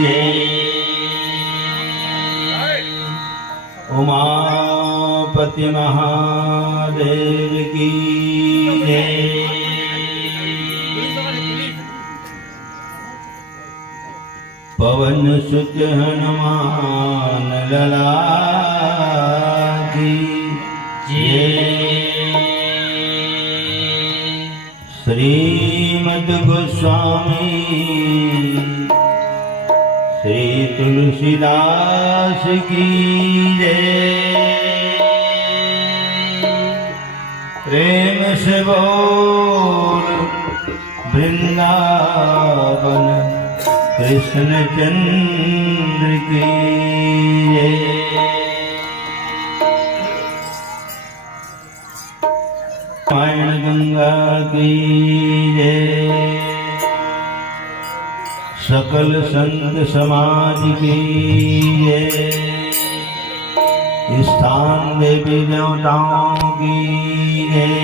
जय। उमापति महादेव की जय। पवन सुत हनुमान लला की जय। श्रीमद् गोस्वामी श्री तुलसीदास की जय। प्रेम से बोल वृंदावन कृष्ण चंद्र की जय। रामायण गंगा की जय। सकल संत समाज की जय। स्थान देवी देवताओं की जय।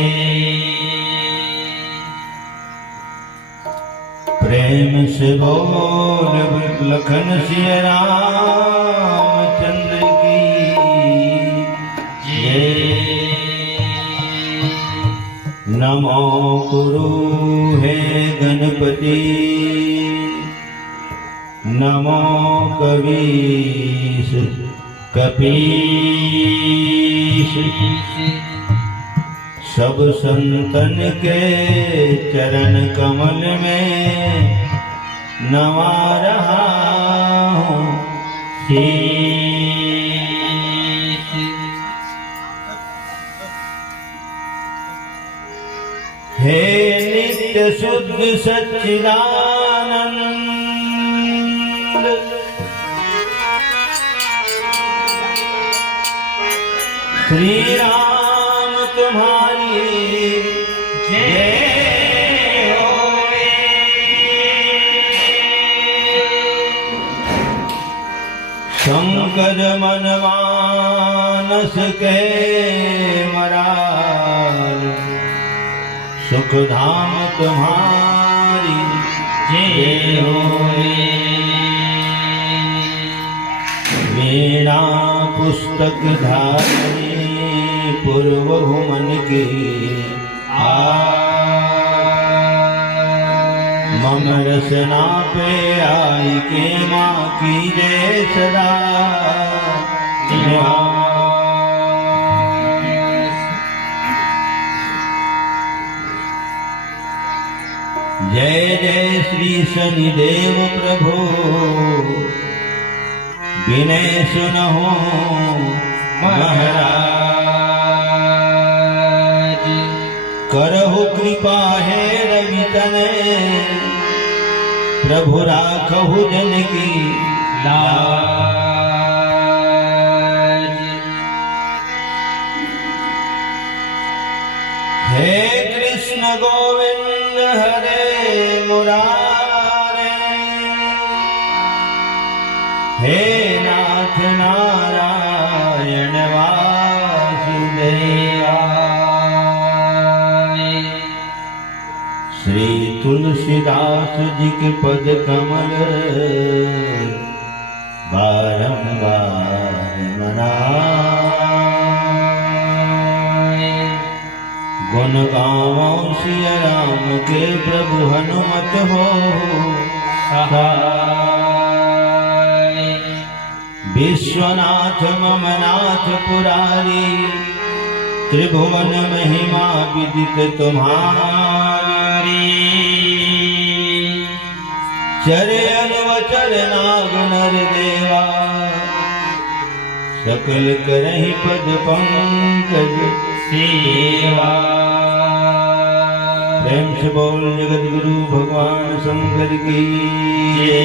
प्रेम से बोल लखन सिया रामचंद्र की जय। नमो गुरु हे गणपति नमो कवीश कपीश। सब संतन के चरण कमल में नवा रहा हूँ शीश। हे नित्य शुद्ध सच्चिदानंद श्री राम तुम्हारी जय होवे। शंकर मन मानस के मरार सुख धाम तुम्हारी जय होवे। वीणा पुस्तक धारी पूर्व मन की मम रसना पे आई के माँ की जय सदा। जय जय श्री शनिदेव प्रभु विनय सुनहो महाराज। करहु कृपा है रवि तनय प्रभु राखहु जन की लाज। हे कृष्ण गोविंद हरे मुरारे। हे नाथ नारायण वासुदेवा। श्री तुलसीदास जी के पद कमल बारंबार मनाए। गुण गावो सिया राम के प्रभु हनुमत हो सहाय। विश्वनाथ मम नाथ पुरारी त्रिभुवन महिमा विदित तुम्हारी। चरे अनुवचर नाग नर देवा सकल करहि पद पंकज सेवा। प्रेम से बोल जगत गुरु भगवान शंकर की जय।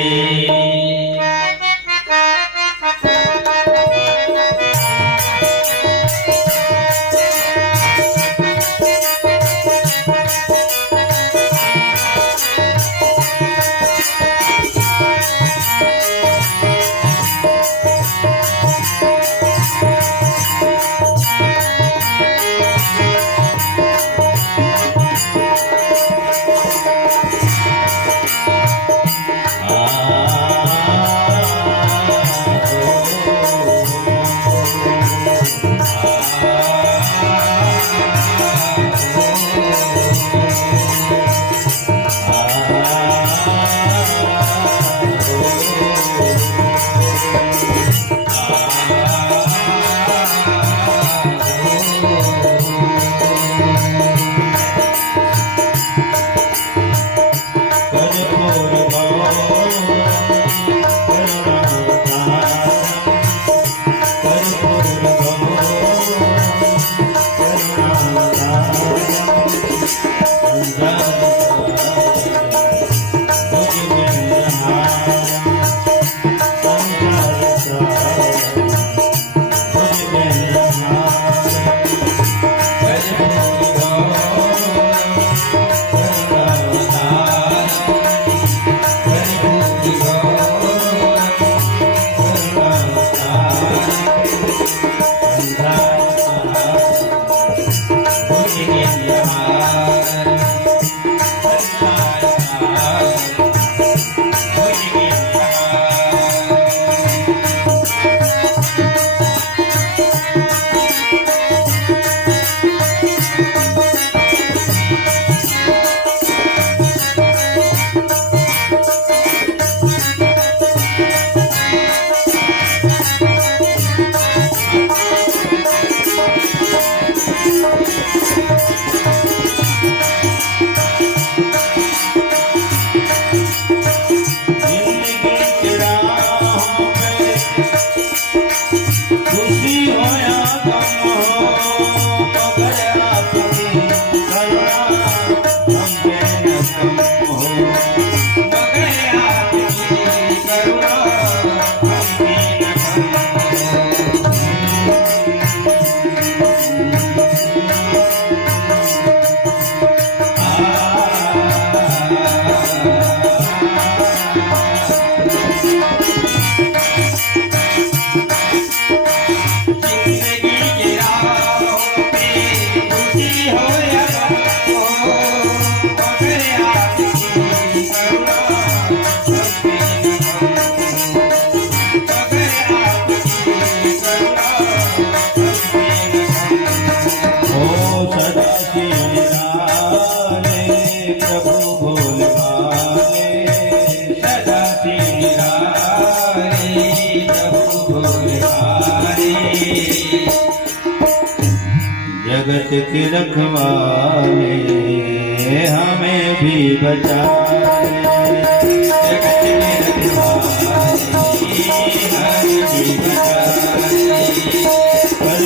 जगत के रखवाले हमें भी बचाए। जगत के रखवाले हमें भी बचाए। पर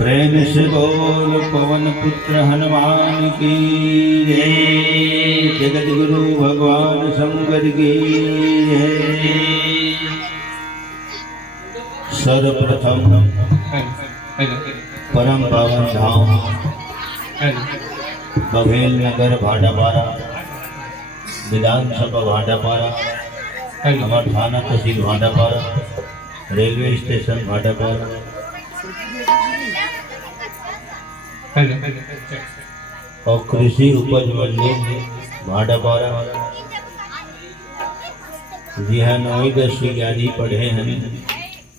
प्रेम से बोल पवन पुत्र हनुमान की जय। जगत गुरु भगवान शंकर की जय। सर्वप्रथम परम पावन धाम बघेल नगर भाटापारा विधानसभा भाटापारा हमारा थाना तहसील भाटापारा रेलवे स्टेशन भाटापारा और कृषि उपज मंडी भाटापारा जी हाँ 9वीं 10वीं ज्ञानी पढ़े हैं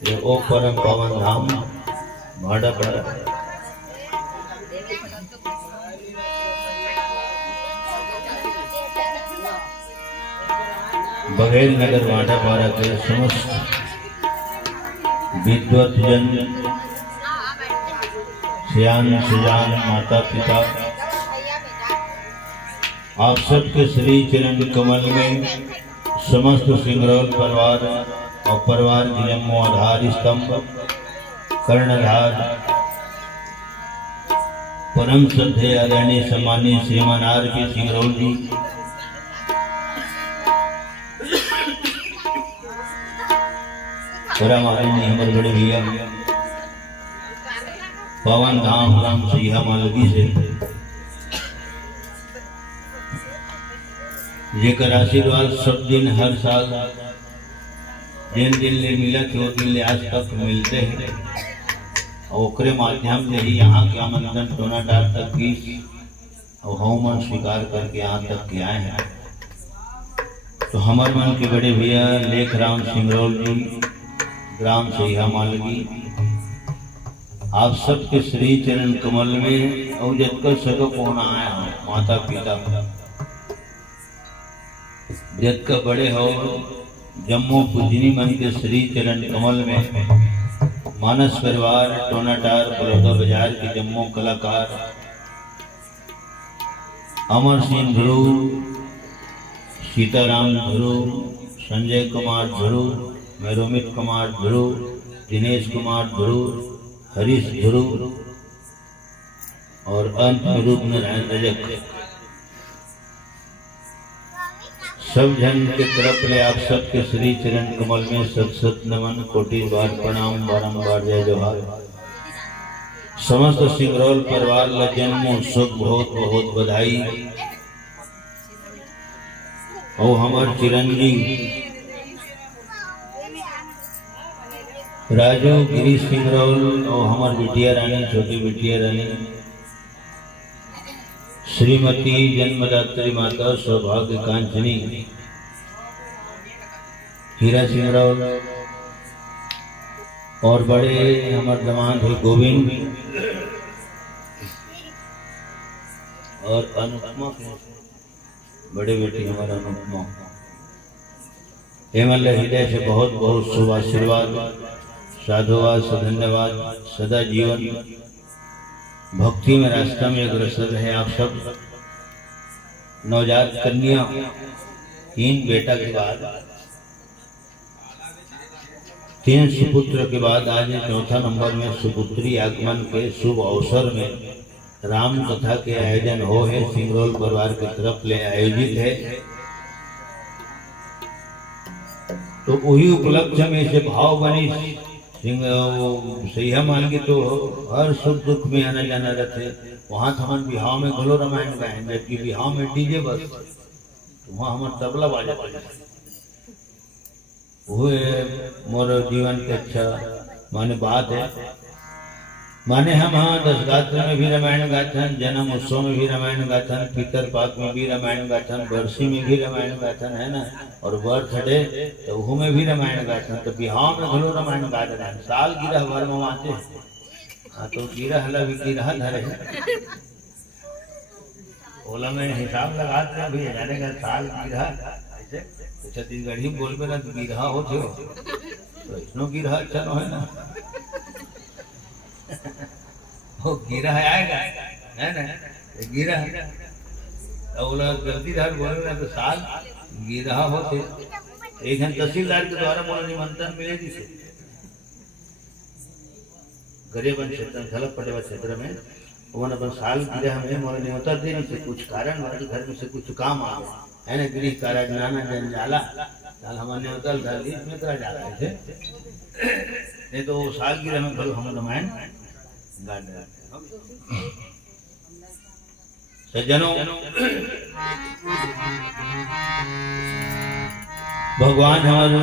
ये ओ परम पावन धाम भाटापारा। बघेल नगर भाटापारा के समस्त विद्वत जन सियान सुजान माता पिता आप सबके श्री चरण कमल में समस्त सिंगरौल परिवार और परिवार की जन्मों आधार स्तंभ कर्णधार परम श्रद्धेय आदरणीय सम्मानित श्रीमान आर पी सिंगरौल जी, परम आदरणीय हमारे बड़े भैया पवन धाम राम सैया मालवी से जेकर आशीर्वाद सब दिन हर साल जिन दिन ले मिला थे वो दिन ले आज तक मिलते हैं और ओकरे माध्यम से ही यहाँ के आमंत्रण टोनाटार तक भी और हम स्वीकार करके यहाँ तक के आए हैं। तो हमारे मन के बड़े भैया लेख राम सिंगरौल जी, ग्राम सैया मालवी, आप सबके श्री चरण कमल में और जतकर सगो पहुना आया हूँ माता पिता जत का बड़े हो जम्मू पूजनी मन के श्री चरण कमल में मानस परिवार टोनाटार बड़ौदा बाजार के जम्मू कलाकार अमर सिंह ध्रुव, सीताराम ध्रुव, संजय कुमार ध्रुव, मेरोमित कुमार ध्रुव, दिनेश कुमार ध्रुव, हरीश ध्रुव और अंत में रूप नारायण रजक, सब जन के तरफ ले आप सबके श्री चरण कमल में सत सत नमन, कोटि बार प्रणाम, बारंबार जय जोहार। समस्त सिंगरौल परिवार ला जन्मोत्सव बहुत बहुत बधाई। और हमार चिरंजीव राजू गिरी सिंगरौल और हमार बिटिया रानी, छोटी बिटिया रानी श्रीमती जन्मदात्री माता सौभाग्य कांचनी हीरा सिंगरौल और बड़े हमारे दामाद है गोविंद और अनुपमा, बड़े बेटी हमारा अनुपमा, हेमल हृदय से बहुत बहुत शुभ आशीर्वाद, साधुवाद, धन्यवाद, सदा जीवन भक्ति में रास्ता में अग्रसर रहे आप सब। नवजात कन्या 3 बेटा के बाद 3 सुपुत्र के बाद आज 4था नंबर में सुपुत्री आगमन के शुभ अवसर में राम कथा के आयोजन हो है, सिंगरौल परिवार की तरफ ले आयोजित है। तो वही उपलक्ष्य में से भाव बनी सैया मान के तो हर सुख दुख में आना जाना रहते। वहाँ तो हम बिहाव में घोलो रामायण गाए, जबकि बिहाव में डीजे बस, तो वहाँ हमारे तबला बाजा हुए। मोर जीवन के अच्छा माने बात है। माने हम हाँ 10 गात्र में भी रामायण गाथन, जन्म उत्सव में भी रामायण गाथन, पितर पाक में भी रामायण गाथन, बरसी में भी रामायण गाथन है ना, और बर्थडे तो वो में भी रामायण गाथन। तो बिहाव में घलो रामायण गाथ रहे, साल गिरह भर में आते। हाँ तो गिरह हला भी गिरह धरे ओला में हिसाब लगाते हैं भी जाने का साल गिरह ऐसे छत्तीसगढ़ी बोल पे ना गिरह होते हो तो इसनो गिरह अच्छा न है ना वो गिरह आएगा है ना, गिरह ओला गलती धार बोले ना तो साल गिरह होते। एक घंटे तहसीलदार के द्वारा मोला निमंत्रण मिले जिसे गरीबन क्षेत्र झलक पटेवा क्षेत्र में उन्होंने अपन साल गिरह में मोला निमंत्रण देने से कुछ कारण हमारे घर में से कुछ काम आ गया है ना, गृह कार्य नाना जन जाला साल हमारे उतल डाल दी में करा जा रहे थे। नहीं तो साल गिरह में भलो हम रामायण गाड़ रहे सज्जनों। भगवान हमारे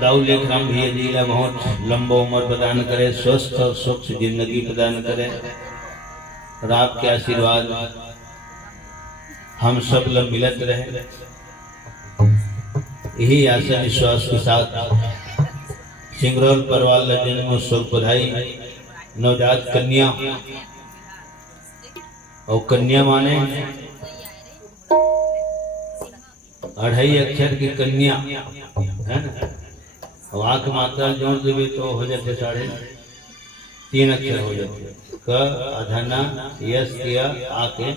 दाऊद लेख राम भैया जी ला बहुत लंबा उम्र प्रदान करे, स्वस्थ और सुख जिंदगी प्रदान करे और आपके आशीर्वाद हम सब लोग मिलत रहे। यही आशा विश्वास के साथ सिंगरौल परिवार ला जन्मोत्सव बधाई। नवजात कन्या और कन्या माने 2.5 अक्षर की कन्या है ना, वाक मात्रा जोड़ देवे तो हो जाते 3.5 अक्षर हो जाते। क अधना यस किया आके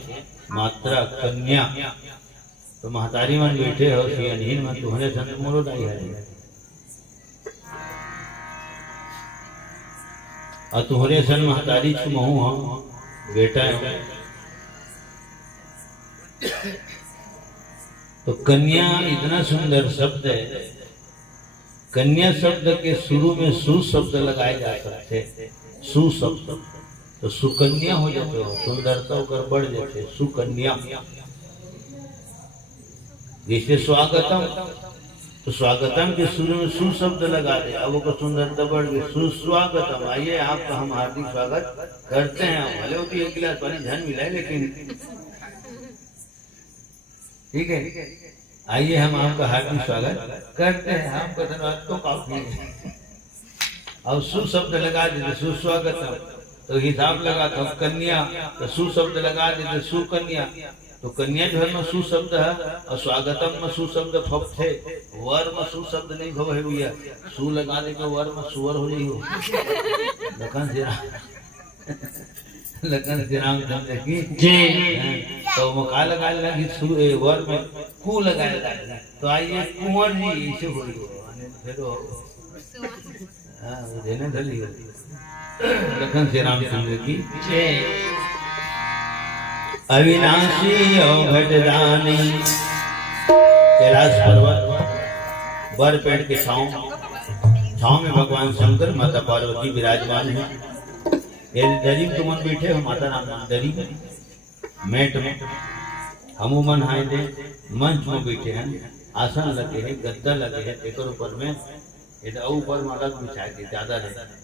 मात्रा कन्या। तो महतारी मन बैठे हो सियानीन मन तुम्हारे संग मोरो दाई है। और तुहरे सन महतारी छुमहू हम बेटा है। तो कन्या इतना सुंदर शब्द है, कन्या शब्द के शुरू में सु शब्द लगाए जा सकते, सु शब्द तो सुकन्या हो जाते हो, सुंदरता होकर बढ़ जाते, सुकन्या। जैसे स्वागतम, तो स्वागतम के शुरू में सु शब्द लगा दे, अब वो सुंदरता बढ़ गई, सुस्वागतम। आइए आपका हम हार्दिक स्वागत करते हैं। भले होती एक गिलास पानी धन मिला है, लेकिन ठीक है, आइए हम आपका हार्दिक स्वागत करते हैं। आपका धन्यवाद तो काफी है। अब सु शब्द लगा देते सुस्वागतम, तो हिसाब लगा तो कन्या, तो सु शब्द लगा देते सुकन्या, तो कन्या जो है में सु शब्द है और स्वागतम में सु शब्द फप थे। वर में सु शब्द नहीं भव है भैया, सु लगा दे तो वर में सुअर हो जाइयो। लखन श्री राम की जी। तो मका लगा लगी सु वर में कु लगाए, तो आइए कुंवर जी इसे हो फिर देने धली लखन श्री रामचंद्र की जय। अविनाशी अवघटदानी, कैलाश पर्वत बर पेड़ के छांव में भगवान शंकर माता पार्वती विराजमान है। ये दरी में तुमन बैठे हो, माता राम दरी में मैट में, हम मन हाय दे मंच में बैठे हैं, आसन लगे है, गद्दा लगे है, एक ऊपर में ऊपर में अलग बिछाए थे ज्यादा रहे,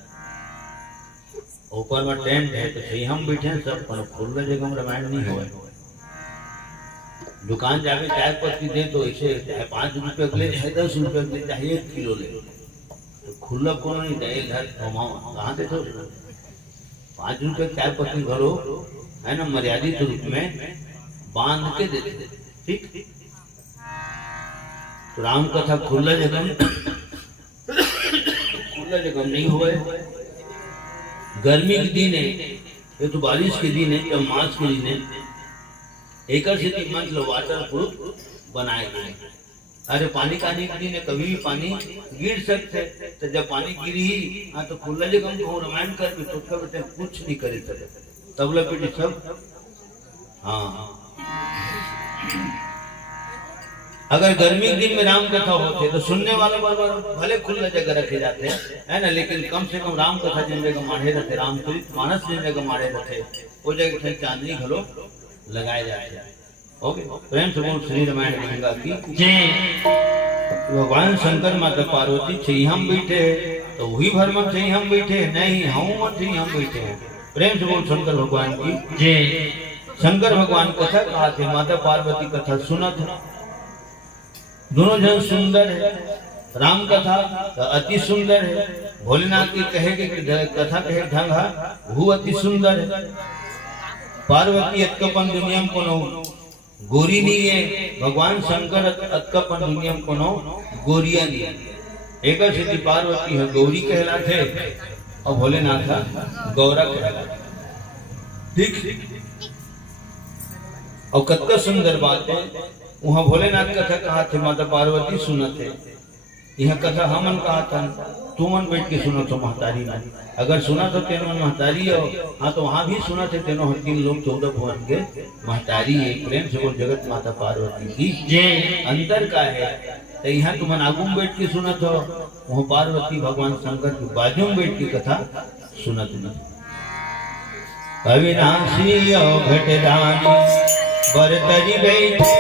ऊपर में टेंट है, तो सही हम बैठे हैं सब, पर खुला जगह में रामायण नहीं हुआ। दुकान जाके चाय पत्ती दे तो इसे चाहे 5 रुपये के ले, चाहे 10 रुपये के ले, चाहे 1 किलो ले, तो खुला कौन नहीं दे घर कहाँ दे तो 5 रुपये चाय पत्ती भरो है ना, मर्यादित रूप में बांध के देते, ठीक। तो राम कथा खुला जगह नहीं हुआ। गर्मी के दिन है, ये तो बारिश के दिन है, जब मार्च के दिन है, एक मतलब वाटर प्रूफ बनाए गए। अरे पानी का नहीं दिन है, कभी भी पानी गिर सकते, तो जब पानी गिरी ही हाँ तो खुला जगह जो रामायण कर भी तो बेटे कुछ नहीं करे सकते, तबला पेटी सब। हाँ अगर गर्मी के दिन में राम कथा होते तो सुनने वाले भले खुला जगह रखे जाते है ना, लेकिन कम से कम राम कथा जिन जगह माढ़े रहते, रामचरित मानस जिन जगह माढ़े रहते, वो जगह चांदनी घलो लगाए जाते। ओके, प्रेम से बोल श्री रामायण गंगा की जय। भगवान शंकर माता पार्वती छही हम बैठे, तो वही भर में छही हम बैठे नहीं, हम छही हम बैठे। प्रेम से बोल शंकर भगवान की जय। शंकर भगवान कथा कहा थे, माता पार्वती कथा सुना था, दोनों जन सुंदर है। राम कथा अति सुंदर है, भोलेनाथ की कहे कि कथा कहे ढंग है वो अति सुंदर है। पार्वती अतकपन दुनिया में कोनो गोरी नहीं है, भगवान शंकर अतकपन दुनिया में कोनो गोरिया नहीं है। एक सिद्धि पार्वती है गौरी कहलाते और भोलेनाथ गौरा कहलाते, ठीक। और कतका सुंदर बात है, वहाँ भोलेनाथ कथा कहा थे, माता पार्वती सुनते, यह कथा हमन कहा था, तुमन बैठ के सुनो तो महतारी ना, अगर सुना तो तेनो महतारी हो, हाँ तो वहाँ भी सुना थे तेनो 3 लोग 14 भुवन के महतारी है। प्रेम से बोल जगत माता पार्वती की जय। अंतर का है, तो यहाँ तुमन आगू में बैठ के सुना तो वहाँ पार्वती भगवान शंकर की बाजू में बैठ के कथा सुनत। अविनाशी अवघटदानी बरतरी बैठे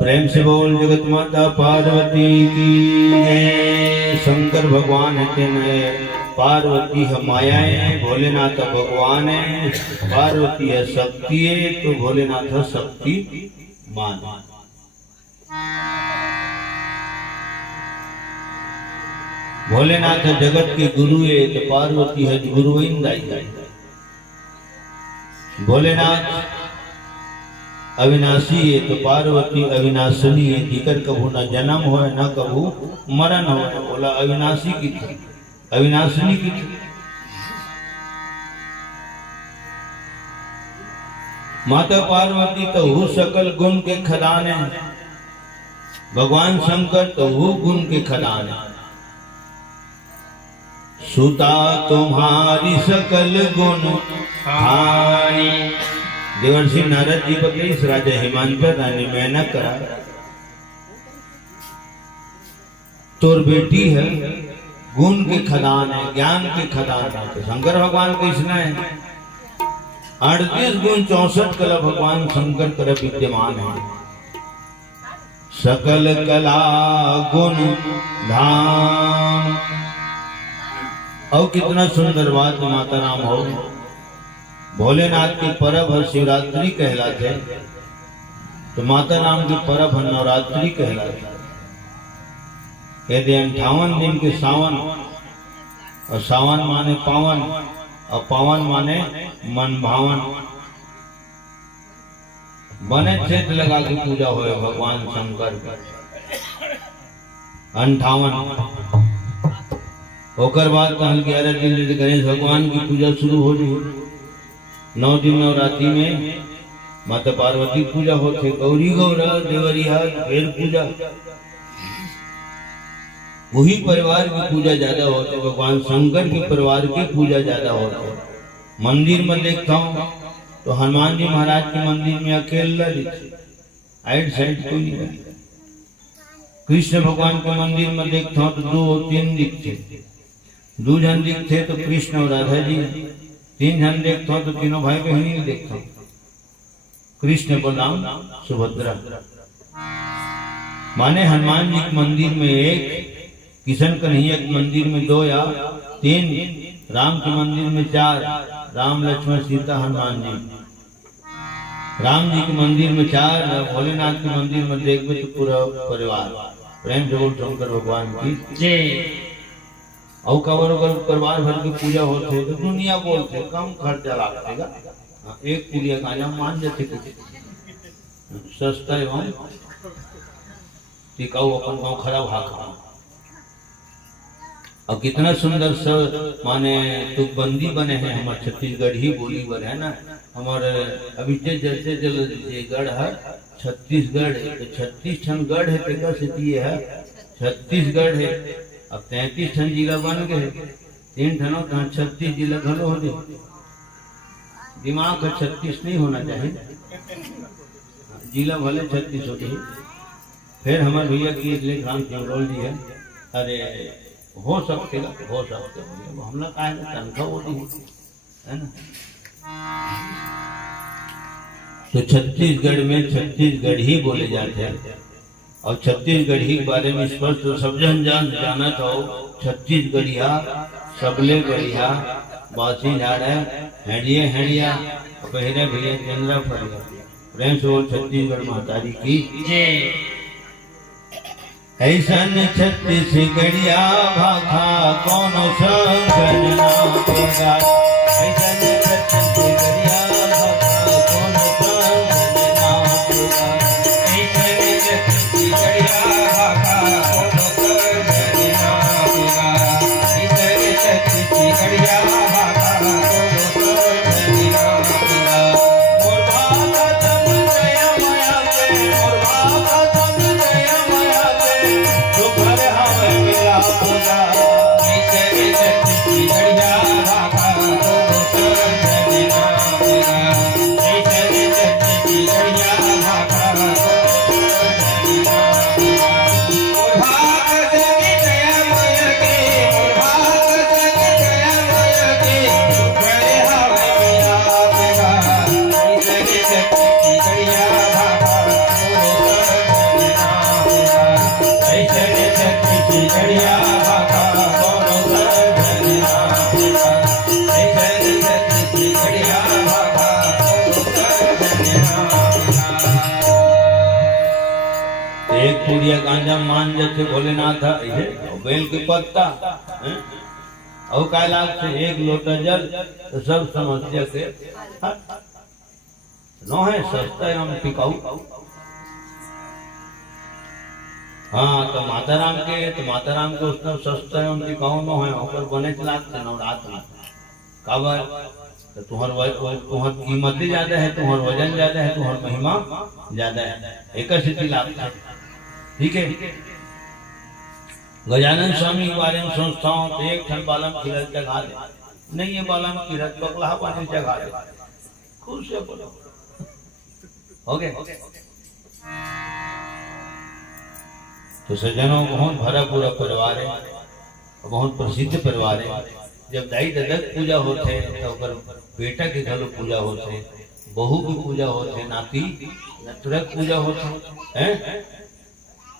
प्रेम से बोल जगत माता पार्वती की जय। शंकर भगवान है, पार्वती है माया है, भोलेनाथ भगवान है, पार्वती है शक्ति है, तो भोलेनाथ शक्ति मान। भोलेनाथ जगत के गुरु है, तो पार्वती है गुरुविंदाई। भोलेनाथ अविनाशी है, तो पार्वती अविनाशिनी है, जिकर कभू न जन्म हो न कभू मरण हो। बोला अविनाशी की थी, अविनाशिनी की थी। माता पार्वती तो हु सकल गुण के खदान है, भगवान शंकर तो हु गुण के खदान है। सुता तुम्हारी सकल गुण हारी। देवर्षि नारद जी बतई राजा हिमांतर रानी मैना करा, तोर बेटी है गुण के खदान है, ज्ञान के खदान है। तो शंकर भगवान कृष्ण है 38 गुण 64 कला भगवान शंकर कर विद्यमान है। सकल कला गुण धाम। और कितना सुंदर बात माता राम हो। भोलेनाथ के पर्व हर शिवरात्रि कहलाते, तो माता राम के पर्व हर नवरात्रि कहलाते। यदि 58 दिन के सावन, और सावन माने पावन, और पावन माने मन भावन। बने क्षेत्र लगा के पूजा हो भगवान शंकर 58। होकर बाद कहल 11 दिन गणेश भगवान की पूजा शुरू हो गई। 9 दिन नवरात्रि में माता पार्वती पूजा होते, गौरी गौरा देवरिया फिर पूजा। वही परिवार की पूजा ज्यादा होते, भगवान शंकर के परिवार की पूजा ज्यादा होते। मंदिर में देखता हूँ तो हनुमान जी महाराज के मंदिर में अकेला आइट साइड कोई नहीं। कृष्ण भगवान के मंदिर में देखता हूँ तो 2-3 दिखते, 2 जन दिखते तो कृष्ण और राधा जी। 3 जन देखता हूँ तो तीनों भाई बहनी देखता हूँ, कृष्ण बलराम सुभद्रा। माने हनुमान जी के मंदिर में 1, किशन कन्हैया के मंदिर में 2 या 3, राम के मंदिर में 4, राम लक्ष्मण सीता हनुमान जी। राम जी के मंदिर में 4, भोलेनाथ के मंदिर में देखो तो पूरा परिवार। प्रेम से बोल शंकर भगवान की जय। और कवर परिवार भर की पूजा होते तो दुनिया बोलते कम खर्चा लागेगा। एक पूजा गाना मान जाते कुछ सस्ता एवं टिकाऊ अपन गाँव खराब हाथ। और कितना सुंदर स माने तुकबंदी बने हैं हमारे छत्तीसगढ़ ही बोली बर है ना। हमारे अभी जैसे गढ़ है छत्तीसगढ़ है, तो 36 ठन गढ़ है, तेका सिटी है 36 है। अब 33 ठन जिला बन गए, 3 ठनों का 36 जिला घलो हो गए। दिमाग का 36 नहीं होना चाहिए, जिला भले 36 हो गए। फिर हमारे भैया की इसलिए काम रोल दी है, अरे हो सकते हम लोग का तनख्वाह होती है ना। तो छत्तीसगढ़ में छत्तीसगढ़ी बोले जाते हैं, और छत्तीसगढ़ी के बारे में स्पष्ट सब जन जाना था। छत्तीसगढ़िया सबले बढ़िया बासी झाड़ है, हेड़िए हेड़िया पहरे भैया चंद्रा फरिया। प्रेम से बोल छत्तीसगढ़ मातारी की जय। ऐसन छत्तीसगढ़िया भाखा कोनो संग ना होगा, ऐसन छत्तीसगढ़िया भाखा कोनो संग ना होगा, ऐसन छत्तीसगढ़िया भाखा कोनो संग ना होगा, ऐसन छत्तीसगढ़िया भाखा कोनो संग ना होगा। मोर भाखा तब गया माया पे, मोर भाखा तब गया माया पे, जो घर हमें मिला होगा, ऐसे छत्तीसगढ़िया भाखा कोनो संग ना होगा, ऐसे छत्तीसगढ़िया भाखा कोनो संग ना होगा। मोर भाग जगी गया माया के, मोर भाग जगी गया माया के, जो घर हमें मिला होगा, ऐसे छत्तीसगढ़िया भाखा कोनो संग ना होगा, ऐसे छत्तीसगढ़िया भाखा कोनो संग ना होगा, ऐसे छत्तीसगढ़िया भाखा कोनो संग ना होगा। एक पुड़िया गांजा मान जैसे भोलेनाथ है, बेल के पत्ता और कैलाश से एक लोटा जल, तो सब समस्या से नो है सस्ता एवं टिकाऊ। हाँ तो माता राम के उसका सस्ता एवं टिकाऊ न है, ऊपर बने लागते नवरात में काबर, तो तुम्हार कीमत ज्यादा है, तुम्हार वजन ज्यादा है, तुम्हार महिमा ज्यादा है, एक स्थिति लागता। ठीक है। गजानन स्वामी के बारे में सोचता हूँ तो एक ठन बालम किरत जगा दे, नहीं ये बालम किरत बकला पानी जगा दे, खुश से बोलो हो गए। तो सज्जनों बहुत भरा पूरा परिवार है, बहुत प्रसिद्ध परिवार है। जब दाई ददक पूजा होते तो बेटा के घरों पूजा होते, बहू की पूजा होते, नाती नतुरक पूजा होते हैं।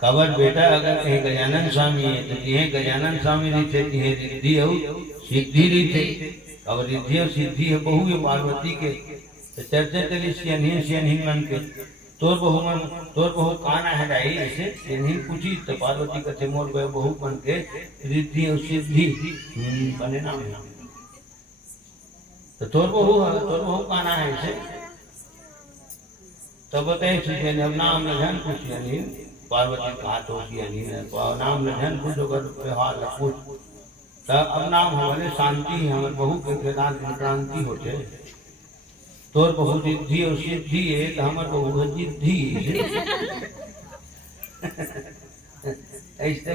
कबर बेटा अगर कहीं गजानन स्वामी है तो कहीं गजानन स्वामी रहते, कहीं रिद्धि हो सिद्धि रहते, कबर रिद्धि और सिद्धि है बहू है पार्वती के। तो चर्चा चली सियनहीन मन के, तोर बहू काना है जाई, ऐसे सियनहीन पूछी तो पार्वती कहते मोर बहू बन के रिद्धि और सिद्धि बने नाम है। तो तोर बहू काना है ऐसे, तब बताए अब नाम न पूछ पार्वती कहा तो नाम न पूछो व्यवहार पूछ, तब अब नाम हमारे शांति हमारे बहू के वेदांत क्रांति होते। तोर बहू रिद्धि और सिद्धि है तो हमारे बहू जिद्धि ऐसे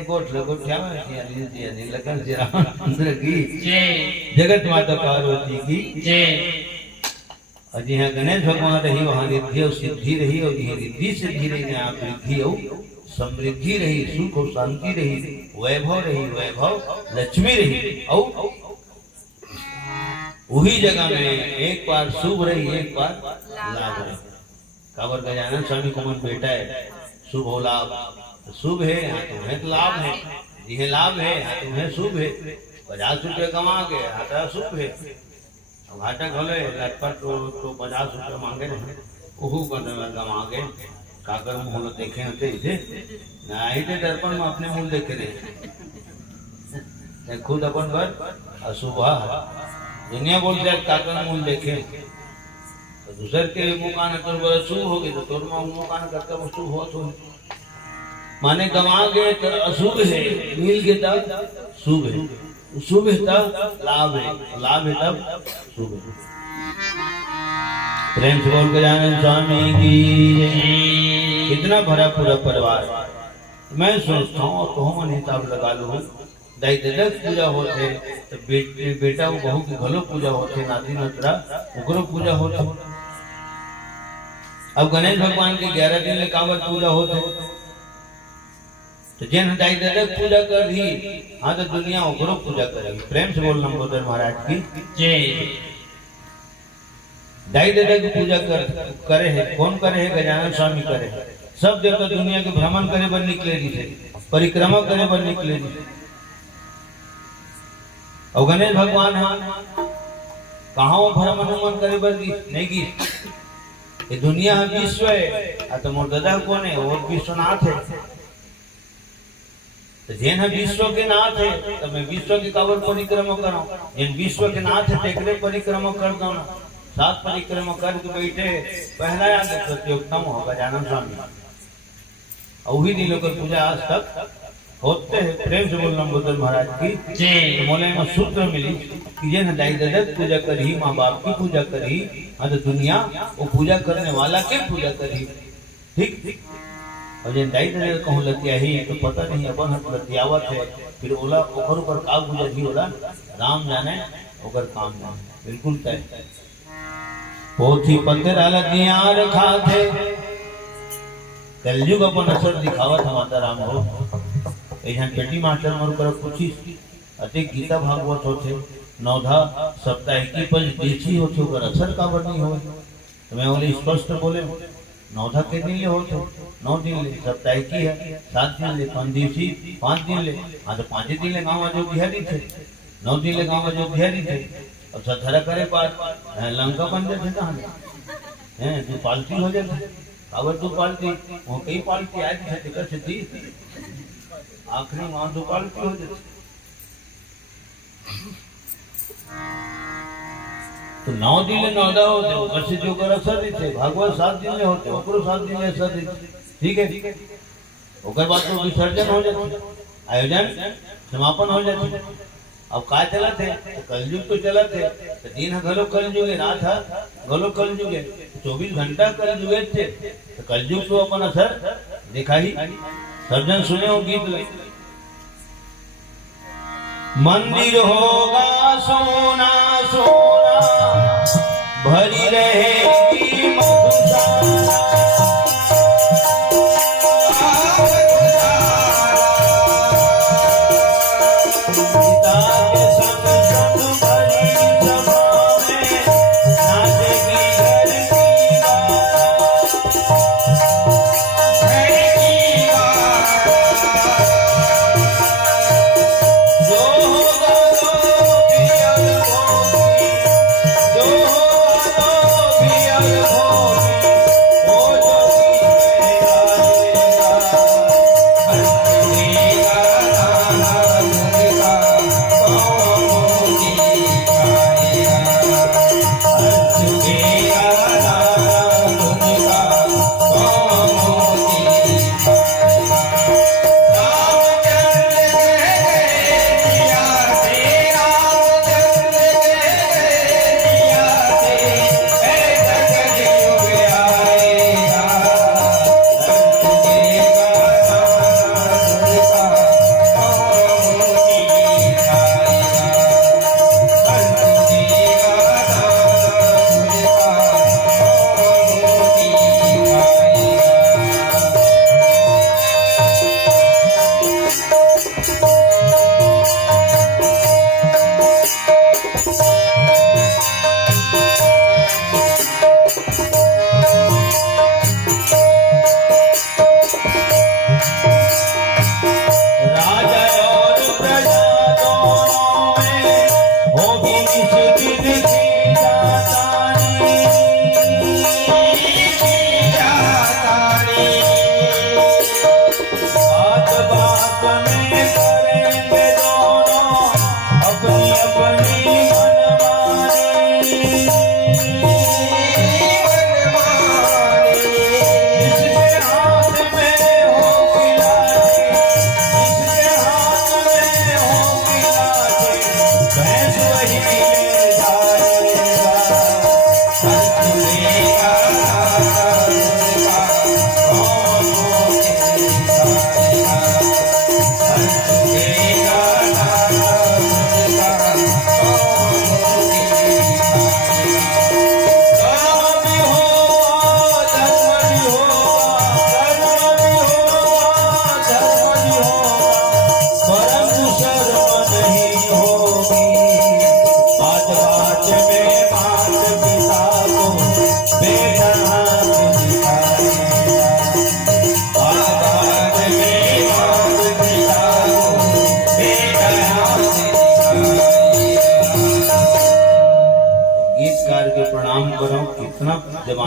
लगन से रामचंद्र की जगत माता पार्वती की जय। और जी हाँ गणेश भगवान रही वहाँ रिद्धि और सिद्धि रही, और जी रिद्धि सिद्धि रही यहाँ वृद्धि हो समृद्धि रही, सुख और शांति रही, वैभव रही, वैभव लक्ष्मी रही। और वही जगह में एक बार शुभ रही, एक बार लाभ रही। काबर गजानन स्वामी को मन बेटा है, शुभ हो लाभ, शुभ है यहाँ तुम्हें तो लाभ है, यह लाभ है यहाँ तुम्हें शुभ है। 50 रुपये कमा के यहाँ शुभ है, घाटा खोले लटपट तो 50 रुपये मांगे रहे, ओहू कमा के काकर मुँह देखे होते इसे नहीं थे दर्पण में अपने मुँह देखे रहे खुद अपन पर अशुभ दुनिया बोलते हैं काकर मुँह देखे, तो दूसरे के मुँह कान कर शुभ हो गए, तो तोर मुँह कान करता वो शुभ हो तो माने गवा गए तो अशुभ है, मिल गए तब शुभ है, शुभ है तब लाभ है, लाभ है तब शुभ है। प्रेम से बोल गजानन स्वामी की जय। इतना भरा पूरा परिवार। मैं सोचता हूँ और तो मन हिसाब लगा लो, दाई ददक पूजा होते तो बेटा वो बहू की घलो पूजा होते, नाती नतरा ओकरो पूजा होते। अब गणेश भगवान के 11 दिन ले कांवर पूजा होते, तो जिन दाई ददक पूजा कर दी, हाँ तो दुनिया ओकरो पूजा करेगी। प्रेम से बोल लंबोदर महाराज की जय। दाई ददक की पूजा करे है, कौन करे है? गजानन स्वामी करे है। सब देवता दुनिया के भ्रमण करे बर निकले थे, परिक्रमा करे बर निकले थे। और गणेश भगवान कहाँ भ्रमण करे बर नहीं गी। ये दुनिया विश्व है, तो मोर दादा कौन है? और विश्वनाथ है। तो जिन विश्व के नाथ है, तो मैं विश्व की काबर परिक्रमा कराऊं। जिन विश्व के नाथ है तेकरे परिक्रमा कर दो ना। 7 परिक्रमा करके बैठे, पहला आगे प्रतियोगिता में होगा गजानन स्वामी, और वही दिनों की पूजा आज तक होते हैं। प्रेम से बोल लंबोदर महाराज की जय। तो मोले में सूत्र मिली कि जिन दाई ददक पूजा करी, माँ बाप की पूजा करी, हाँ तो दुनिया वो पूजा करने वाला के पूजा करी। ठीक। और जिन दाई ददक कहूँ लतिया ही तो पता नहीं अपन हाथ लतियावत है, फिर ओला ओकर ऊपर का गुजर ही ओला राम जाने ओकर काम जाने। बिल्कुल तय पोथी पत्थर लतिया रखा थे, कलयुग अपन असर दिखावा था माता राम हो। यहाँ पेटी मास्टर मोर कर पूछी अति गीता भागवत होते, नौधा सप्ताहिकी पर देसी होते, ओकर असर काबर नहीं हो। तो मैं बोले स्पष्ट बोले, नौधा के दिन ले होते, 9 दिन ले, सप्ताहिकी है 7 दिन ले, 5 दिवसी 5 दिन ले। हाँ तो 5 दिन ले गाँव जो बिहारी थे, 9 दिन ले गाँव जो बिहारी थे। और सथरा करे बात लंका बन जाते कहाँ है, तू पालती हो जाते काबर तू पालती, वो कई पालती आज दिक्कत से थी, आखिरी वहां 2 पालती हो जाती। तो 9 दिन ले 9 होते, ऊपर से जो कर असर देते, भागवत 7 दिन ले होते, ओकरो 7 दिन ले असर देते। ठीक है, ओकर बाद तो विसर्जन हो जाते, आयोजन समापन हो जाते। अब का चला थे? तो कलयुग तो चला थे, तो दिन घलो कलयुग है, रात घलो कलयुग है, 24 घंटा कलयुग थे। तो कलयुग तो अपन असर देखा ही। सर्जन सुने हो गीत में, मंदिर होगा सोना सोना भरी रहेगी मधुशाला,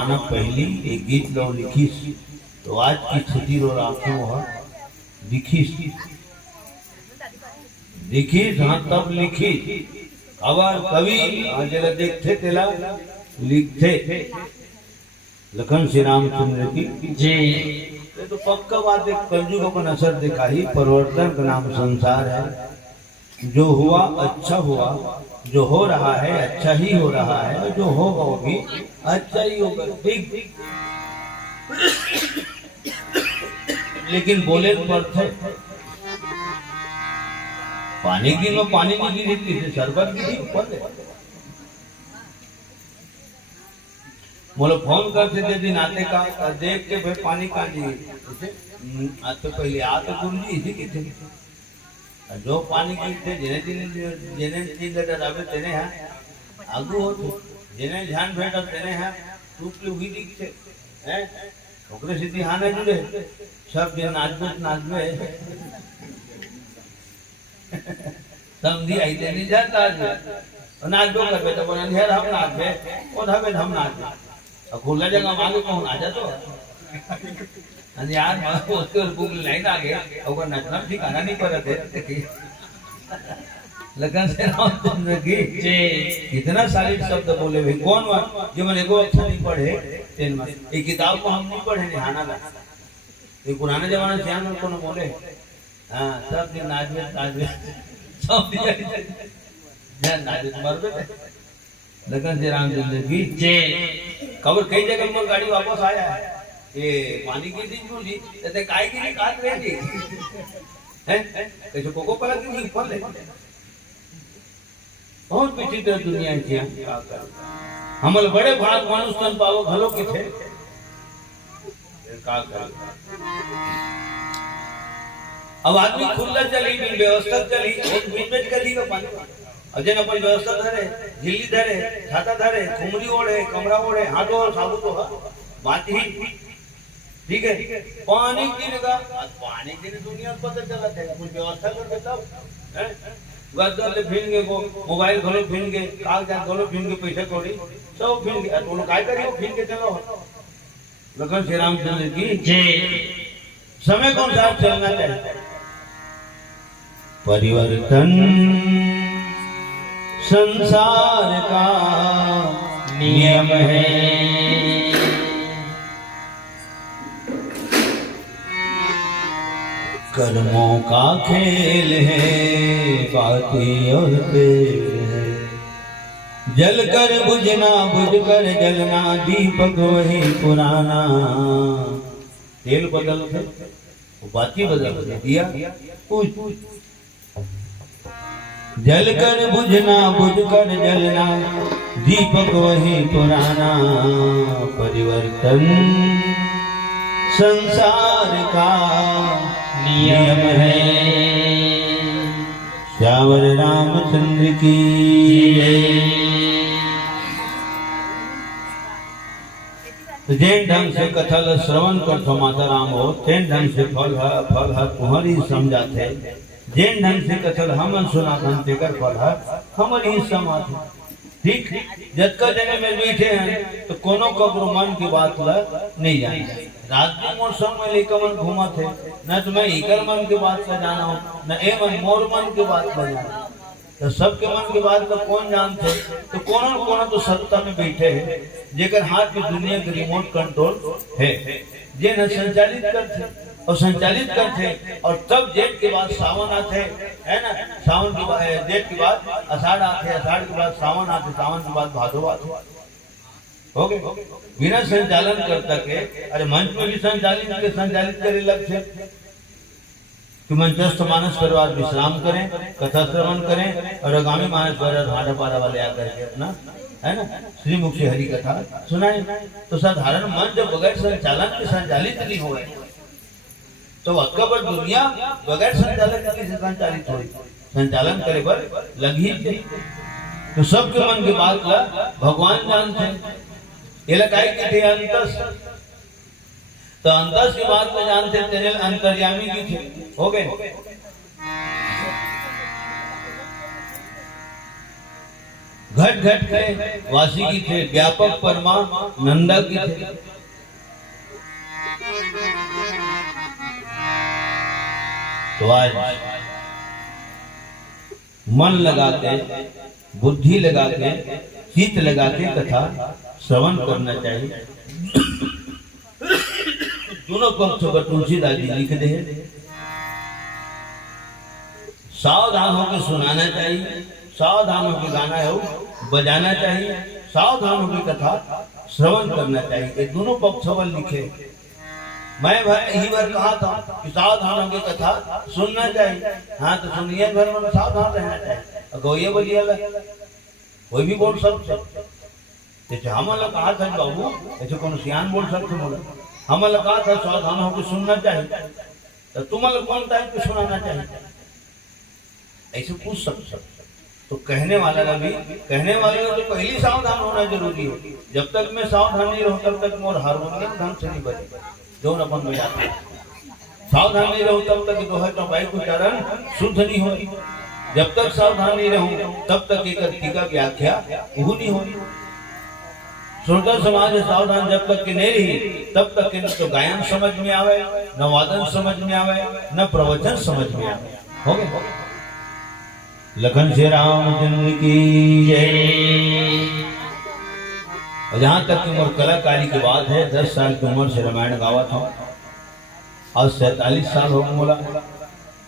जमाना पहली एक गीत लो लिखी तो आज की छुट्टी रो राखो लिखी हाँ तब लिखी खबर कवि आज देखते तेला लिखते लखन श्री रामचंद्र की जी तो पक्का बात है कलयुग अपन असर दिखा ही परिवर्तन का नाम संसार है। जो हुआ अच्छा हुआ, जो हो रहा है अच्छा ही हो रहा है, और जो होगा वो भी अच्छा ही होगा। ठीक लेकिन बोले पड़ते पानी की में पानी नहीं गिरी थी शरबत गिरी ऊपर बोलो फोन करते थे दिन आते का देख के भाई पानी का नहीं आते पहले आते गुरु जी इसी की थे जो पानी की थे जेने चीज डरावे तेने है आगू हो तो जेने ध्यान भेटा तेने है टूटली हुई दिख थे हैं ओकरे सीधी हाने जुड़े सब दिन नाचबे समझी आई ते नहीं जाता आज नाचबो करबे तो बना ढेर हम नाचबे ओ धबे हम नाचबे अब खुला जगह मांगे कौन आ जातो અને યાર उसके भूख नहीं लागे और नचना ठिकाना नहीं पड़ते लगन से रामचंद्र की कितना सारे शब्द बोले भाई कौन वा जो मैंने एगो अक्षर नहीं पढ़े तेन में ये किताब को हम नहीं पढ़े निहाना ला ये पुराने जमाने से हम को बोले हां सब दिन नाचवे सब दिन नाचवे मर बेटे लगन से रामचंद्र की खबर कई जगह मोर गाड़ी वापस आया है ये पानी की दी बोली ते काय की काट रहेगी हैं कैसे कोको कोला की ऊपर ले बहुत विचित्र दुनिया है क्या कर हमल बड़े भाग मनुष्य पावो घलो के थे का कर अब आदमी खुला चली बिन व्यवस्था चली एक बीच कर ली का पानी अजन अपन व्यवस्था धरे झिल्ली धरे छाता धरे खुमरी ओढ़े कमरा ओढ़े हाथों और साबुत हो बात ही ठीक है पानी की पानी की दुनिया पता चला है कुछ व्यवस्था करके तब गद्दर फिर को मोबाइल घलो फिर के कागजात घलो फिर के पैसे कौड़ी सब फिर के तो लोग काय करियो फिर के चलो लखन श्री रामचंद्र की जय। समय कौन सा चलना चाहिए परिवर्तन संसार का नियम है कर्मों का खेल है बातें और खेल है जल कर बुझना बुझ कर जलना दीपक वही पुराना तेल बदल बाती बदल दिया पूछ जल कर बुझना बुझ कर जलना दीपक वही पुराना परिवर्तन संसार का नियम है श्यावर रामचंद्र की जैन ढंग से कथल श्रवण करथो माता राम हो तेन ढंग से फल है तुम्हारी समझाते जैन ढंग से कथल हम सुना घंटे कर फल है हमारी समाज ठीक जब का जगह में बैठे हैं तो कोनो कब्र मन की बात ला नहीं जाने रात के मौसम में लेकर मन घूमा थे न तो मैं इकर मन की बात का जाना हूँ न ए मन मोर मन की बात का जाना तो सबके मन की बात का कौन जानते तो कौन तो सत्ता में बैठे हैं जेकर हाथ में दुनिया के रिमोट कंट्रोल है जे न संचालित करते और संचालित करते और तब जेठ के बाद सावन आते है ना सावन के बाद जेठ के बाद आषाढ़ आते आषाढ़ के बाद सावन आते सावन के बाद भादो आते हो गए बिना संचालन करता के अरे मंच में भी संचालित करे लक्ष्य कि मंचस्थ मानस परिवार विश्राम करें कथा श्रवण करें और आगामी मानस परिवार भाड़ा पारा वाले आकर के अपना है ना श्री मुख से हरि कथा सुनाए तो साधारण मन जब बगैर संचालन के संचालित नहीं हो तो अकबर दुनिया बगैर संचालन के संचालित हो संचालन करे पर लगी तो सबके मन की बात ला भगवान जानते ये लगाई के थे अंतस तो अंतस की बात में जानते तेरे अंतर्यामी की थे हो गए घट घट के वासी की थे, व्यापक परमा नंदा की थे। तो आज मन लगा के, बुद्धि लगा के, चित्त लगा के कथा श्रवण करना चाहिए। दोनों पक्षों पर तुलसीदास जी लिख दे, सावधान होकर सुनाना चाहिए, सावधान होकर गाना हो बजाना चाहिए, सावधान होकर कथा श्रवण करना चाहिए। ये दोनों पक्षों पर लिखे। मैं ही बार कहा था कि सावधान होकर कथा सुनना चाहिए। हाँ तो सुनिए, घर में सावधान रहना चाहिए। गौये बोलिए कोई भी बोल सकते, जैसे हम लोग कहा था बाबू, ऐसे कौन सियान बोल सकते बोला, हम लोग कहा था सावधान होकर सुनना चाहिए, तो तुम लोग कौन टाइम पे सुनाना चाहिए, ऐसे पूछ सकते। तो कहने वाला ने भी, कहने वाले ने तो पहले सावधान होना जरूरी है। जब तक मैं सावधान नहीं रहूं तब तक मोर हारमोनियम ढंग से नहीं बजे, दोनों अपन में जाते। सावधान नहीं रहूं तब तक जो है तो भाई को चरण शुद्ध नहीं होगी। जब तक सावधान नहीं रहूं तब तक एक टीका व्याख्या वो नहीं होगी। श्रोता समाज सावधान जब तक की नहीं रही तब तक के न तो गायन समझ में आवे, न वादन समझ में आवे, न प्रवचन समझ में आवे। हो गए। लखन श्री रामचंद्र की जय। और जहां तक की उम्र कलाकारी की बात है, 10 साल की उम्र से रामायण गावा था, आज 47 साल हो गए। बोला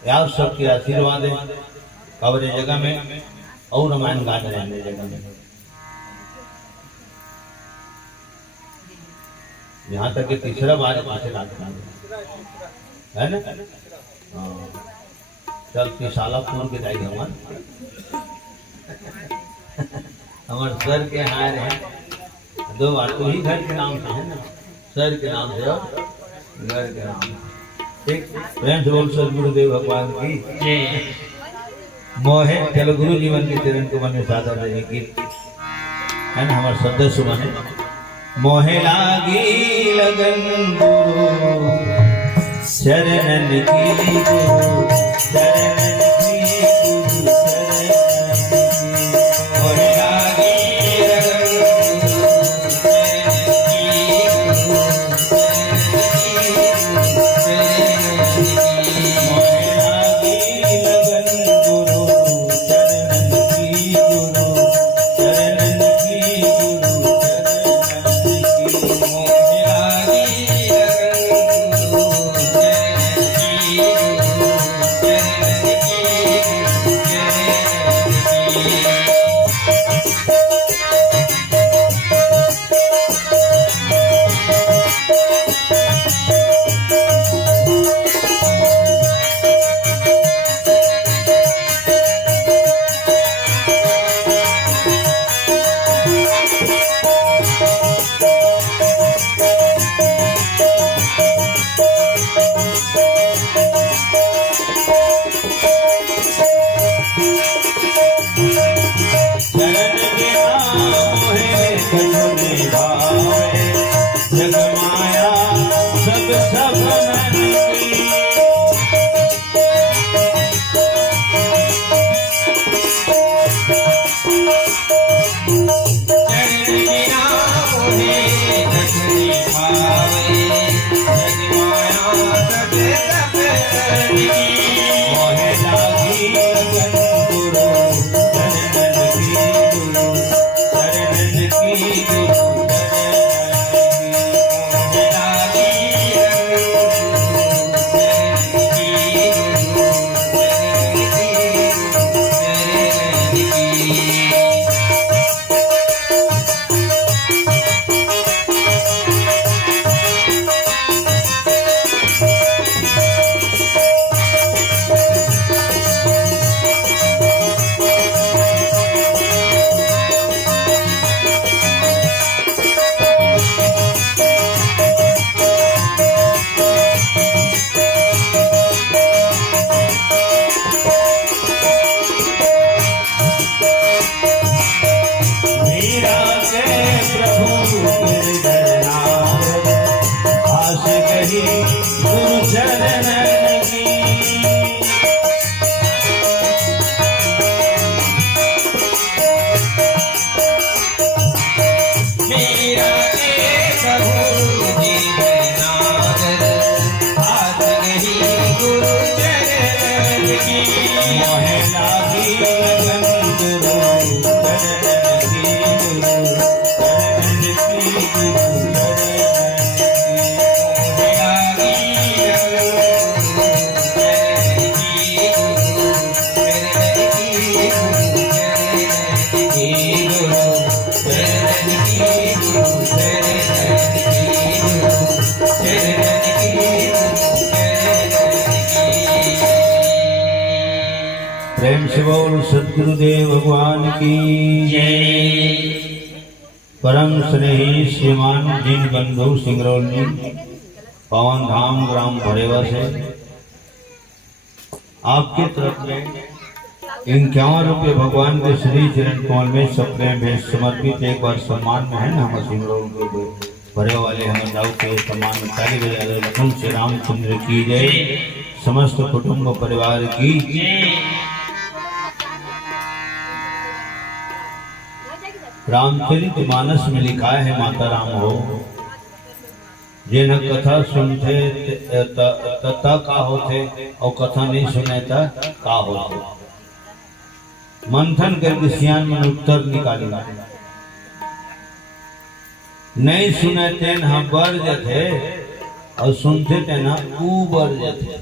यार सबके आशीर्वाद है, कवरे जगह में और रामायण गाने रहने जगह में। यहाँ तक कि तीसरा बार है ना। चल पिसाला पूर के जाएगी हमारे सर के हार है, 2 बार तो ही घर के नाम से है ना, सर के नाम से और घर के नाम से। ठीक, प्रेम से बोल सर गुरुदेव भगवान की मोहे। चलो गुरु जीवन के चरण को मन में साधा देने की है ना। हमारे सदस्य बने मोहे लागी लगन गुरु शरणन की, गुरु शरणन की, गुरु शरणन की। मोहे लागी लगन गुरु शरणन की, गुरु शरणन की। मोहे लागी लगन गुरु शरणन की, गुरु शरणन की, गुरु शरणन की। प्रेम से बोल सद्गुरुदेव भगवान की जय। परम स्नेही श्रीमान दीन बंधु सिंगरौली पवन धाम ग्राम भरेवा से आपके तरफ में 51 रुपये भगवान के श्री चरण कमल में सप्रेम भेंट समर्पित एक बार सम्मान में है ना हम सिंगरौल के भरे वाले हम दाऊ के सम्मान में ताली बजा रहे लखन श्री रामचंद्र की जय, समस्त कुटुंब परिवार की रामचरित मानस में लिखा है माता राम हो जिन कथा सुनते तथा का होते और कथा नहीं सुने था का होते मंथन करके सियान में उत्तर निकालेगा नहीं सुने थे ना वर्ज थे और सुनते थे ना वर्ज थे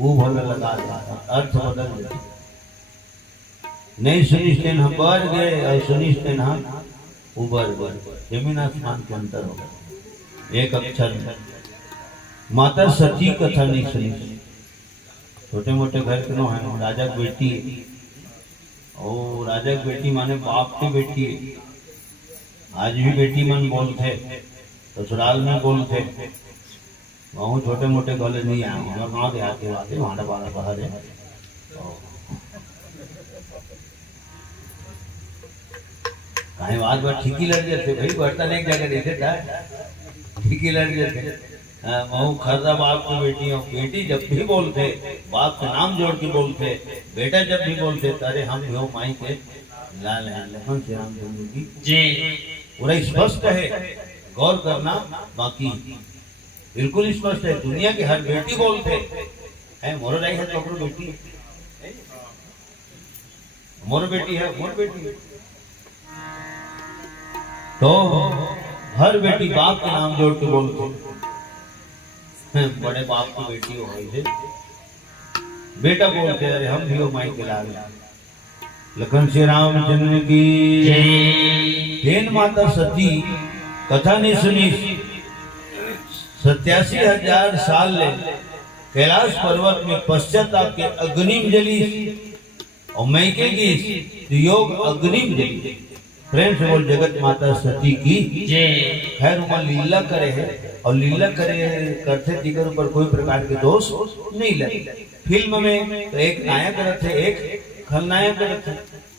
भले लगा अर्थ बदल जाते नहीं सुनिश्ते ना बर गए और सुनिश्ते ना उबर गए जमीन आसमान के अंतर होगा एक अक्षर में माता सती कथा नहीं सुनी छोटे मोटे घर के नो है राजा की बेटी और राजा की बेटी माने बाप की बेटी आज भी बेटी मन बोलते ससुराल में बोलते वहाँ छोटे मोटे कॉलेज नहीं आए हमारे गाँव के आके आते वहाँ बारह बाहर है कहीं बात ठीक ही लड़ जाते भाई बर्तन एक जगह देखे था ठीक ही लड़ जाते महू खर्रा बाप की बेटी हूँ बेटी जब भी बोलते बाप का नाम जोड़ के बोलते बेटा जब भी बोलते अरे हम भी हो माई के लाल हैं लखन श्री रामचंद्र की जय। पूरा स्पष्ट है गौर करना बाकी बिल्कुल स्पष्ट है दुनिया की हर बेटी बोलते है मोर राई है तो बेटी मोर बेटी है मोर बेटी तो हर बेटी बाप के नाम जोड़ के बोलते बड़े बाप की बेटी हो गई थे बेटा बोलते अरे हम भी हो माई के लाल लखन श्री रामचंद्र की जय। माता सती कथा नहीं सुनी 87,000 साल ले कैलाश पर्वत में पश्चाताप के अग्निम जली और मैके की योग अग्निम जली प्रेम से बोल जगत माता सती की जय। खैर वहाँ लीला करे है और लीला करे करते दिगर ऊपर कोई प्रकार के दोष नहीं लगे फिल्म में तो एक नायक रहते एक खलनायक रहते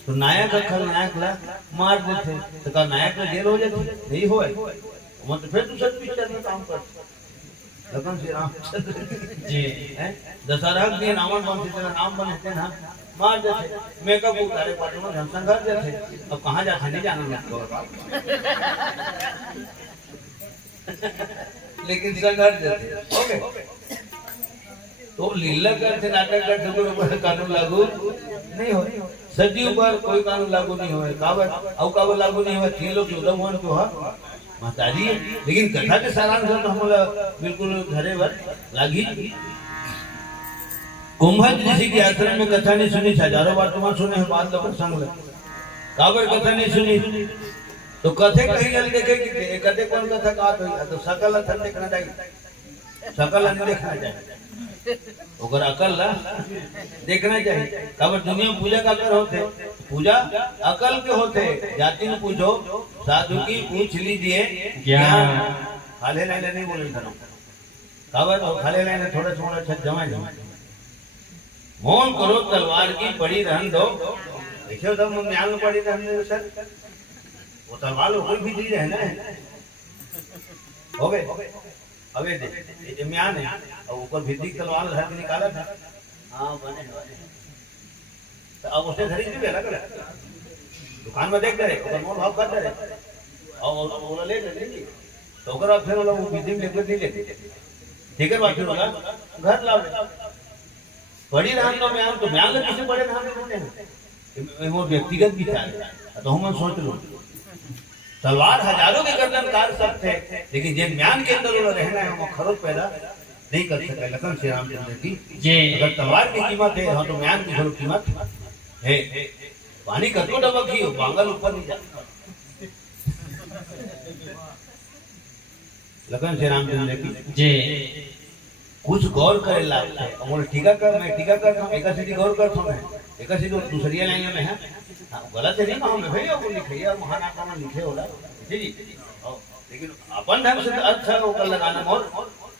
तो नायक और खलनायक ला मार देते तो का नायक में जेल हो जाते नहीं हो तो फिर दूसरे पिक्चर में काम करते लखन श्री रामचंद्र जी दशहरा के रावण बनते नाम बनते ना मार देते मेकअप उतारे पाटो में संघर्ष देते अब कहाँ जाते नहीं जाना लेकिन संघर्ष देते ओके तो लीला करते नाटक करते कोई ऊपर कानून लागू नहीं हो सदी पर कोई कानून लागू नहीं हो काबर लागू नहीं हुआ तीन लोग 14 भवन को हा माताजी लेकिन कथा के सारांश तो हम बिल्कुल घरे पर लागी कुंभज ऋषि के आश्रम में कथा नहीं सुनी हजारों बार तुम्हारा सुने हैं बात लोग संग काबर कथा नहीं सुनी तो कथे कहीं जल देखे कि कथे कौन कथा का तो सकल अथन देखना चाहिए सकल अन देखना चाहिए अगर अकल ला देखना चाहिए काबर दुनिया में पूजा का कर होते पूजा अकल के होते जाति में पूछो साधु की पूछ लीजिए ज्ञान खाले लाइन नहीं बोले काबर खाले लाइन थोड़ा थोड़ा छत जमा मौन करो तलवार की पड़ी रहन दो देखियो तब म्यान में पड़ी रहन दो सर वो तलवार कोई भी चीज है ना हो गए अबे ये जो म्यान है और ऊपर भित्ती तलवार धर के निकाला था हाँ बने तो अब उसने धरी नहीं बेला कर दुकान में देख रहे और मोल भाव कर रहे और बोला ले लेंगे तो अगर आप फिर बोला वो भित्ती में लेकर नहीं लेते ठीक है बात फिर बोला घर ला बड़ी रहन तो म्यान लग किसी बड़े रहन होते हैं वो व्यक्तिगत विचार है तो हम सोच लो तलवार हजारों के गर्दन काट सकते हैं लेकिन जिन म्यान के अंदर वो रहना है वो खरोच पैदा नहीं कर सकते लखन श्री रामचंद्र की अगर तलवार की कीमत है हाँ तो म्यान की जरूर कीमत है पानी कतो डबक ही बांगल ऊपर नहीं जाता लखन श्री रामचंद्र की जय। कुछ गौर करे लागता है। बोले टीका कर, मैं टीका करता हूँ, एक सीधी गौर करता हूँ, मैं एक सीधी दूसरी लाइन में है। हाँ, गलत है नहीं कहूँ मैं भैया, वो लिखे और महान आत्मा लिखे होला जी जी, लेकिन अपन ढंग से अर्थ है वो कर लगाना मोर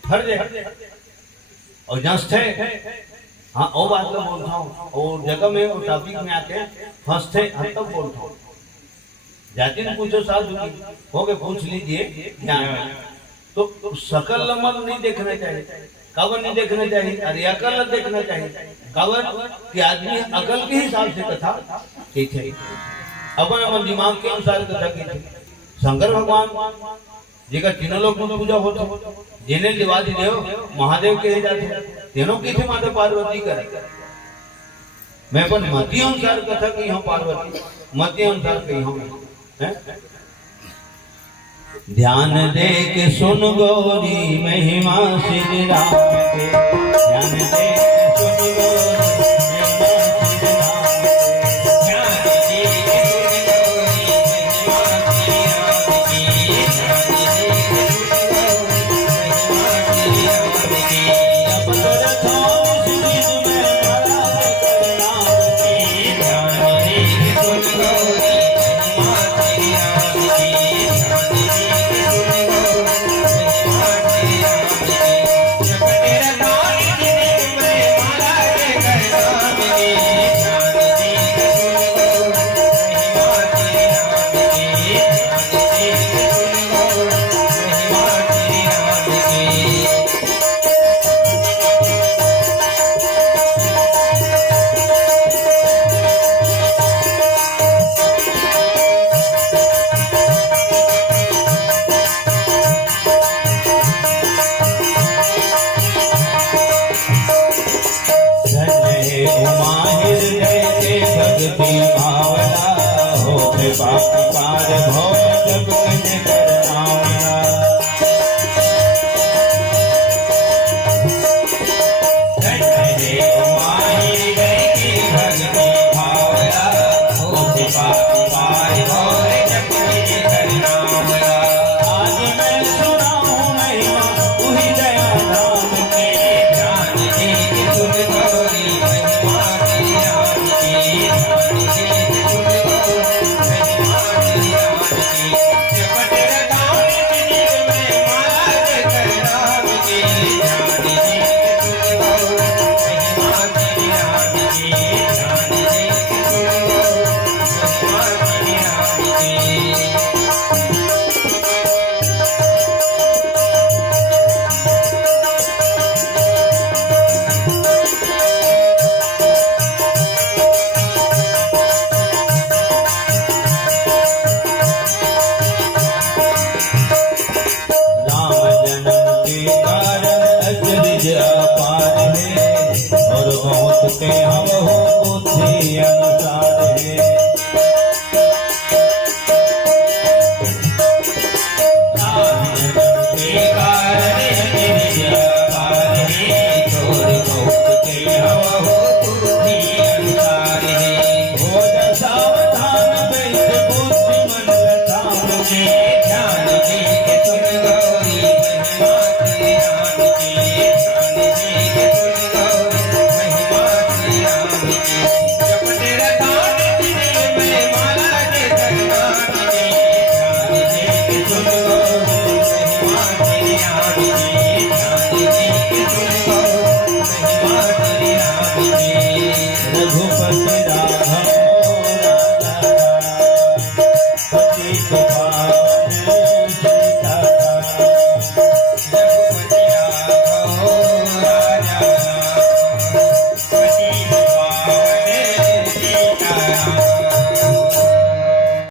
फर्ज है और जस्ट है। हाँ वो बात मैं बोलता हूँ, और जगह में वो टॉपिक में आके फंसते हम तब बोलता हूँ। जाति ने पूछो साधु हो गए, पूछ लीजिए ध्यान। तो सकल लमन नहीं देखना चाहिए, कवर नहीं देखना चाहिए, अरे अकल देखना चाहिए। कवर कि आदमी अकल के हिसाब से कथा ठीक है, अपन अपन दिमाग के अनुसार कथा की थी। शंकर भगवान जी का तीनों लोग में पूजा होता, जिन्हें दिवाली देव महादेव कहे जाते, तीनों की थी माता पार्वती करे। मैं अपन मती अनुसार कथा की हूँ, पार्वती मती अनुसार कही हूँ। ध्यान दे के सुन गौरी महिमा श्री राम के, ध्यान दे